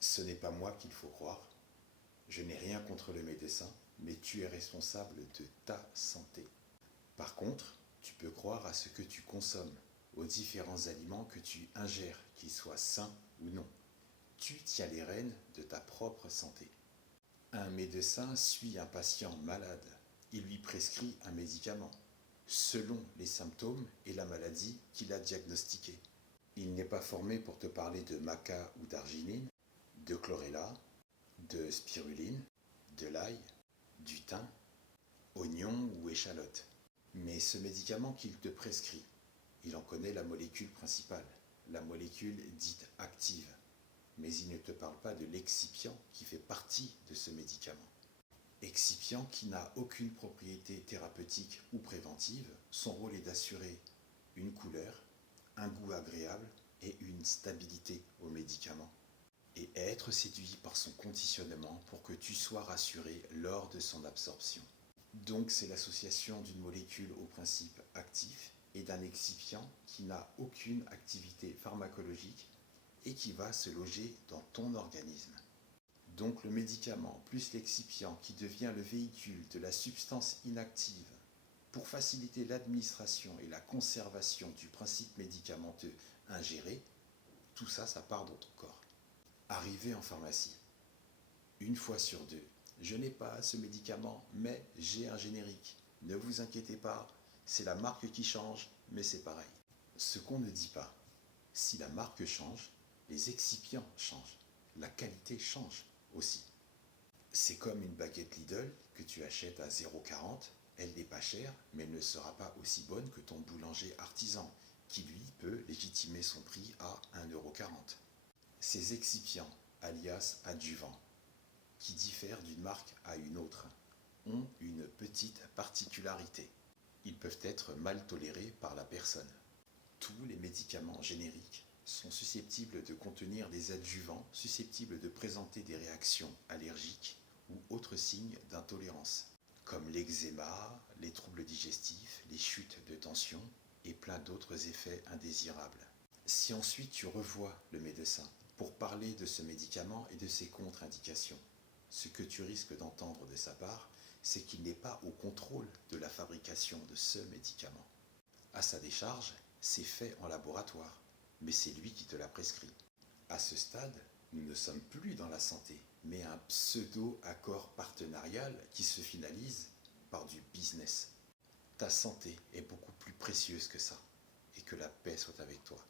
Ce n'est pas moi qu'il faut croire. Je n'ai rien contre le médecin, mais tu es responsable de ta santé. Par contre, tu peux croire à ce que tu consommes, aux différents aliments que tu ingères, qu'ils soient sains ou non. Tu tiens les rênes de ta propre santé. Un médecin suit un patient malade. Il lui prescrit un médicament, selon les symptômes et la maladie qu'il a diagnostiquée. Il n'est pas formé pour te parler de maca ou d'arginine, de chlorella, de spiruline, de l'ail, du thym, oignon ou échalote. Mais ce médicament qu'il te prescrit, il en connaît la molécule principale, la molécule dite active. Mais il ne te parle pas de l'excipient qui fait partie de ce médicament. Excipient qui n'a aucune propriété thérapeutique ou préventive, son rôle est d'assurer une couleur, un goût agréable et une stabilité au médicament. Et être séduit par son conditionnement pour que tu sois rassuré lors de son absorption. Donc c'est l'association d'une molécule au principe actif et d'un excipient qui n'a aucune activité pharmacologique et qui va se loger dans ton organisme. Donc le médicament plus l'excipient qui devient le véhicule de la substance inactive pour faciliter l'administration et la conservation du principe médicamenteux ingéré, tout ça, ça part dans ton corps. Arrivé en pharmacie, une fois sur deux, je n'ai pas ce médicament, mais j'ai un générique. Ne vous inquiétez pas, c'est la marque qui change, mais c'est pareil. Ce qu'on ne dit pas, si la marque change, les excipients changent, la qualité change aussi. C'est comme une baguette Lidl que tu achètes à 0,40, elle n'est pas chère, mais elle ne sera pas aussi bonne que ton boulanger artisan, qui lui peut légitimer son prix à 1,40 €. Ces excipients, alias adjuvants, qui diffèrent d'une marque à une autre, ont une petite particularité. Ils peuvent être mal tolérés par la personne. Tous les médicaments génériques sont susceptibles de contenir des adjuvants susceptibles de présenter des réactions allergiques ou autres signes d'intolérance, comme l'eczéma, les troubles digestifs, les chutes de tension et plein d'autres effets indésirables. Si ensuite tu revois le médecin pour parler de ce médicament et de ses contre-indications, ce que tu risques d'entendre de sa part, c'est qu'il n'est pas au contrôle de la fabrication de ce médicament. À sa décharge, c'est fait en laboratoire, mais c'est lui qui te l'a prescrit. À ce stade, nous ne sommes plus dans la santé, mais un pseudo-accord partenarial qui se finalise par du business. Ta santé est beaucoup plus précieuse que ça, et que la paix soit avec toi.